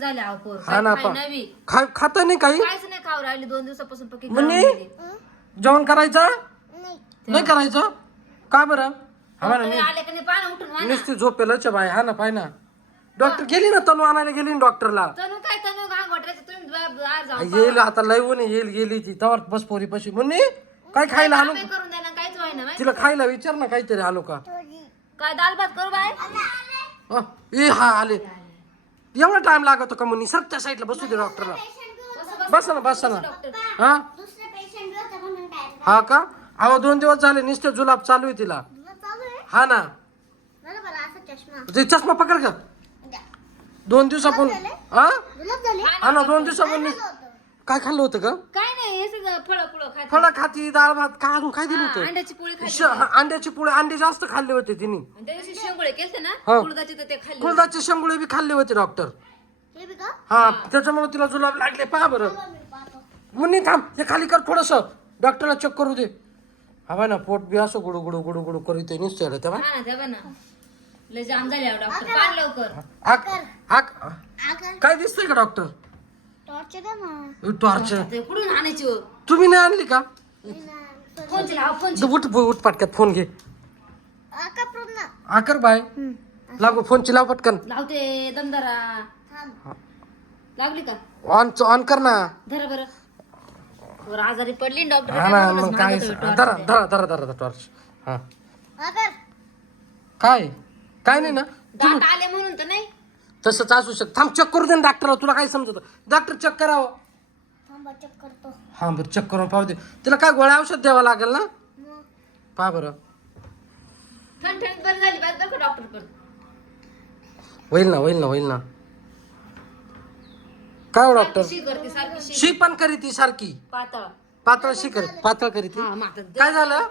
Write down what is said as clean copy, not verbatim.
झाले अहो पोर. हा ना, काय नवी खाता नाही काही काहीच नाही खाऊ राहिली 2 दिवसापासून पक्की म्हणे गळून गेली. जेवण करायचं नाही करायचं का बरं? हा ना डॉक्टर आले का नाही पाणी उठून वाना. नुसती झोपेलच बाय. हा ना पाय ना डॉक्टर गेली ना तनू आणायला गेली ना डॉक्टरला. तनु काय तनु गांगोटऱ्याचं तुम्ही आज जाऊन येईल आता लय ऊन आहे, येईल गेली ती तवर बस पोरी पशी म्हणे काय खायला आणू कामे करून द्या ना काहीच व्हाय ना तिला खायला विचार ना काहीतरी आलो का. काय दाल भात करू बाय ए हा आले. एवढा टाइम लागतो का म्हणे सर त्या साईडला बसू दे डॉक्टरला. बसा ना बसा ना. हा हा का अहो 2 दिवस झाले नुसते जुलाब चालू आहे तिला. हा ना ते चष्मा पकड का 2 दिवसापून. हा हा ना 2 दिवसापून काय खाल्लं होतं का? काय नाही हे सगळं फळ फुळ खात फळं खाती डाळ भात काय अजून काय दिलं होतं? अंड्याची पोळी खाल्ली अंड्याची पोळी अंडे जास्त खाल्ले होते तिने. आणि त्या दिवशी शेंगुळे केलते ना हा. कुळदाचे तर ते खाल्ले कुळदाचे शेंगुळे बी खाल्ले होते डॉक्टर. हा त्याच्यामुळे तिला जुलाब लागले पहा बरं. मुन्नी थांब हे खाली कर थोडस डॉक्टरला चेक करू दे. हा ना पोट बी असं गुडू गुडू गुडू गुडू करीत निश्चय तेव्हा. हा ना तेव्हा ना लय जाम झाले अहो डॉक्टर पान लवकर आक आक काय दिसतंय का डॉक्टर? टॉर्च ते कुठून आणायची हो? तुम्ही नाही आणली का? फोनची लावा फोनची उठ उठ पटकन फोन घे. आकर बाय लागू फोनची लाव पटकन. लावते दमदारा लागली का ऑन ऑन कर ना. धरा बरं वर आजारी पडली ना डॉक्टर हा ना मग काय धरा धरा धरा धरा टॉर्च. हा काय काय नाही ना दात आले म्हणून तर नाही तसंच असू शकत. थांब चेक करू दे ना डॉक्टरला तुला काय समजत. डॉक्टर चेक करावं. हा बरं चेक करून पाहू दे. तिला काय गोळ्या औषध द्यावं लागेल ना पहा बरं. ठणठणीत बरी झाली बाय बरं का डॉक्टर पण होईल ना होईल ना होईल ना. काय हो डॉक्टर शी करते सारखी शी शी पण करी ती सारखी पातळ पातळ शी करी पातळ करी ती. हा मग आता काय झालं